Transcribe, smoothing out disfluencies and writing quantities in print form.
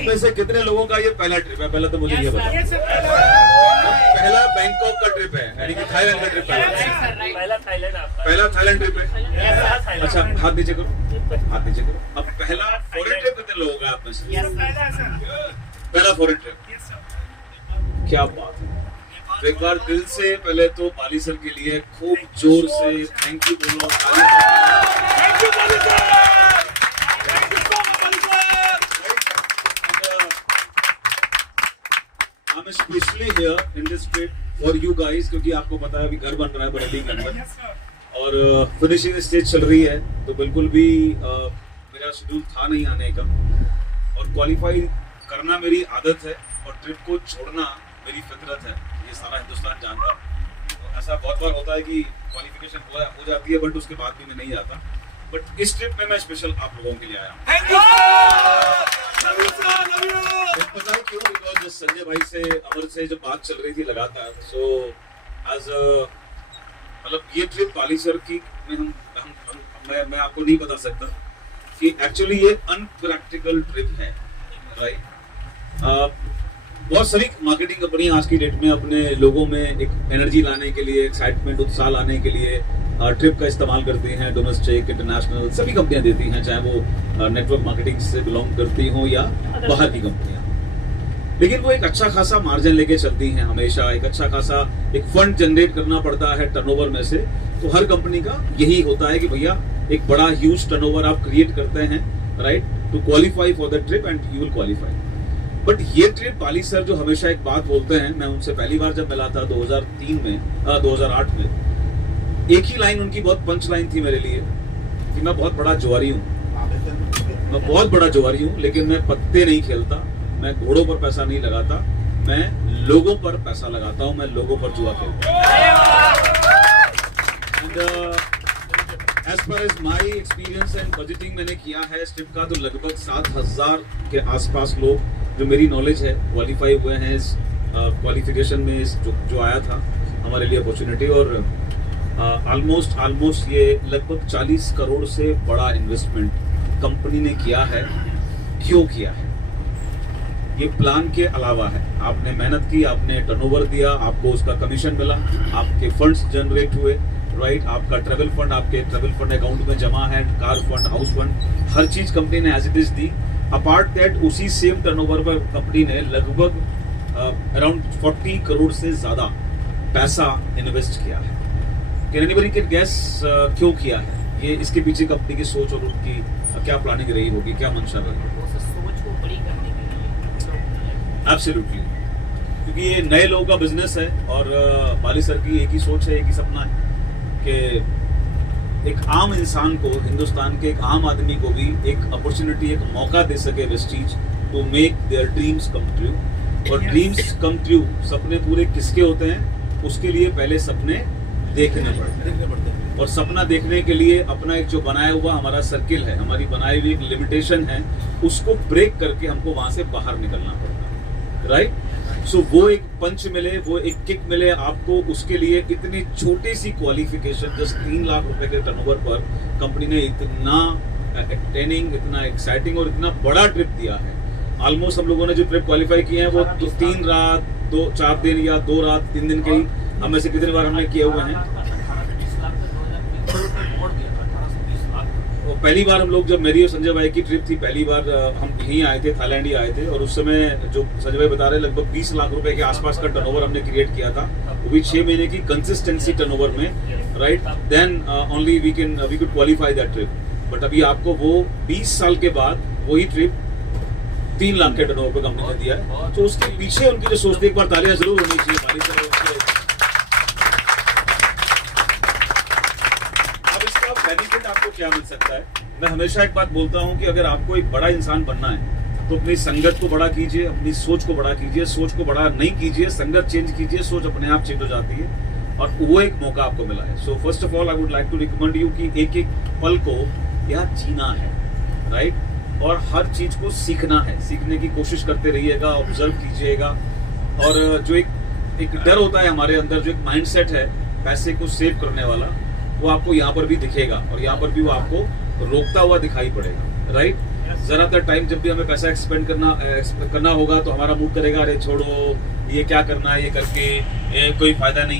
आप में से कितने लोगों का ये पहला ट्रिप है? पहले तो मुझे ये बताओ। पहला बैंकॉक का ट्रिप है, यानी कि थाईलैंड का ट्रिप है। पहला थाईलैंड ट्रिप है। अच्छा, हाथ नीचे करो, हाथ नीचे करो। अब पहला फॉरेन ट्रिप कितने लोगों का आप में से? पहला फॉरेन ट्रिप, क्या बात है। तो एक बार दिल से पहले तो बाली सर के लिए खूब जोर से थैंक यू बोलो। Thank you Bali sir, thank you so much Bali sir. I am specially here in this trip for you guys, क्योंकि आपको पता है अभी घर बन रहा है बरेली के अंदर और फिनिशिंग स्टेज चल रही है, तो बिल्कुल भी मेरा शेड्यूल था नहीं आने का, और क्वालिफाई करना मेरी आदत है और ट्रिप को छोड़ना मेरी फितरत है, ये सारा हिंदुस्तान जानता है। तो ऐसा बहुत बार होता है कि क्वालिफिकेशन हो जाती है बट उसके बाद भी मैं नहीं आता, बट इस ट्रिप में मैं स्पेशल आप लोगों के लिए आया हूँ। Thank you sir. पता है क्यों? बिकॉज संजय भाई से, अमर से जब बात चल रही थी लगातार, सो एज मतलब ये ट्रिप बाली सर की मैं आपको नहीं बता सकता कि एक्चुअली ये अनप्रैक्टिकल ट्रिप है, राइट। बहुत सारी मार्केटिंग कंपनियां आज की डेट में अपने लोगों में एक एनर्जी लाने के लिए, एक्साइटमेंट, उत्साह लाने के लिए ट्रिप का इस्तेमाल करती हैं। डोमेस्टिक, इंटरनेशनल सभी कंपनियां देती हैं, चाहे वो नेटवर्क मार्केटिंग से बिलोंग करती हो या बाहर की कंपनियां, लेकिन वो एक अच्छा खासा मार्जिन लेके चलती हैं हमेशा। एक अच्छा खासा एक फंड जनरेट करना पड़ता है टर्नओवर में से। तो हर कंपनी का यही होता है कि भैया एक बड़ा ह्यूज टर्नओवर आप क्रिएट करते हैं, right, to qualify for the trip and you will qualify. But ये ट्रिप बाली सर जो हमेशा एक बात बोलते हैं, मैं उनसे पहली बार जब मिला था 2008 में, एक ही लाइन उनकी बहुत पंच लाइन थी मेरे लिए कि मैं बहुत बड़ा जुआरी हूँ, मैं बहुत बड़ा जुआरी हूँ, लेकिन मैं पत्ते नहीं खेलता, मैं घोड़ों पर पैसा नहीं लगाता, मैं लोगों पर पैसा लगाता हूँ, मैं लोगों पर जुआ खेलता हूँ। As per as my experience and budgeting मैंने किया है इस ट्रिप का, तो लगभग 7,000 के आसपास लोग जो मेरी नॉलेज है क्वालिफाई हुए हैं इस क्वालिफिकेशन में, इस जो आया था हमारे लिए अपॉर्चुनिटी। और ऑलमोस्ट ये लगभग 40 करोड़ से बड़ा इन्वेस्टमेंट कंपनी ने किया है। क्यों किया है? ये प्लान के अलावा है। आपने मेहनत की, आपने टर्नओवर दिया, आपको उसका कमीशन मिला, आपके फंड्स जनरेट हुए, राइट, आपका ट्रेवल फंड आपके ट्रेवल फंड अकाउंट में जमा है, कार फंड, हाउस फंड, हर चीज कंपनी ने एज इट इज दी। अपार्ट दैट उसी सेम टर्नओवर पर कंपनी ने लगभग अराउंड 40 करोड़ से ज्यादा पैसा इन्वेस्ट किया है। कैन एनीबडी कैन गेस क्यों किया है? ये इसके पीछे कंपनी की सोच और उनकी क्या प्लानिंग रही होगी, क्या मंशा रही? सोच को बड़ी करने के लिए। एब्सोल्युटली, क्योंकि ये नए लोगों का बिजनेस है और बाली सर की एक ही सोच है, एक ही सपना है कि एक आम इंसान को, हिंदुस्तान के एक आम आदमी को भी एक अपॉर्चुनिटी, एक मौका दे सके Vestige to make their dreams come true. और ड्रीम्स कम ट्रू, सपने पूरे किसके होते हैं? उसके लिए पहले सपने देखने पड़ते हैं, और सपना देखने के लिए अपना एक जो बनाया हुआ हमारा सर्किल है, हमारी बनाई हुई एक लिमिटेशन है, उसको ब्रेक करके हमको वहां से बाहर निकलना पड़ता है, राइट। सो वो एक पंच मिले, वो एक किक मिले आपको, उसके लिए इतनी छोटी सी क्वालिफिकेशन, जस्ट 3 लाख रुपए के टर्नओवर पर कंपनी ने इतना एंटरटेनिंग, इतना एक्साइटिंग और इतना बड़ा ट्रिप दिया है। ऑलमोस्ट हम लोगों ने जो ट्रिप क्वालिफाई किए हैं वो 3 रात 4 दिन या 2 रात 3 दिन के ही हम में से कितनी बार हमने किए हुए हैं। पहली बार हम लोग, जब मेरी और संजय भाई की ट्रिप थी, पहली बार हम यहीं आए थे, थाईलैंड ही आए थे, और उस समय जो संजय भाई बता रहे लगभग 20 लाख रुपए के आसपास का टर्नओवर हमने क्रिएट किया था, वो भी 6 महीने की कंसिस्टेंसी टर्नओवर में, right. Then only we could qualify that trip. But अभी आपको वो 20 साल के बाद वही ट्रिप 3 लाख के टर्नओवर पे कंपनी ने दिया है। तो उसके पीछे उनकी जो सोचते, एक बार तालियां जरूर होनी चाहिए बाली सर। अब इसका बेनिफिट आपको क्या मिल सकता है? मैं हमेशा एक बात बोलता हूं कि अगर आपको एक बड़ा इंसान बनना है तो अपनी संगत को बड़ा कीजिए, अपनी सोच को बड़ा कीजिए। सोच को बड़ा नहीं कीजिए, संगत चेंज कीजिए, सोच अपने आप चेंज हो जाती है, और वो एक मौका आपको मिला है। So first of all I would like to recommend you कि एक एक पल को यहाँ जीना है, राइट, और हर चीज को सीखना है, सीखने की कोशिश करते रहिएगा, ऑब्जर्व कीजिएगा। और जो एक डर होता है हमारे अंदर, जो एक माइंडसेट है पैसे को सेव करने वाला, वो आपको यहाँ पर भी दिखेगा, और यहाँ पर भी वो आपको रोकता हुआ दिखाई पड़ेगा, राइट। ज्यादातर टाइम जब भी हमें पैसा एक्सपेंड करना होगा तो हमारा मूड करेगा अरे छोड़ो ये क्या करना है ये करके, ये कोई फायदा नहीं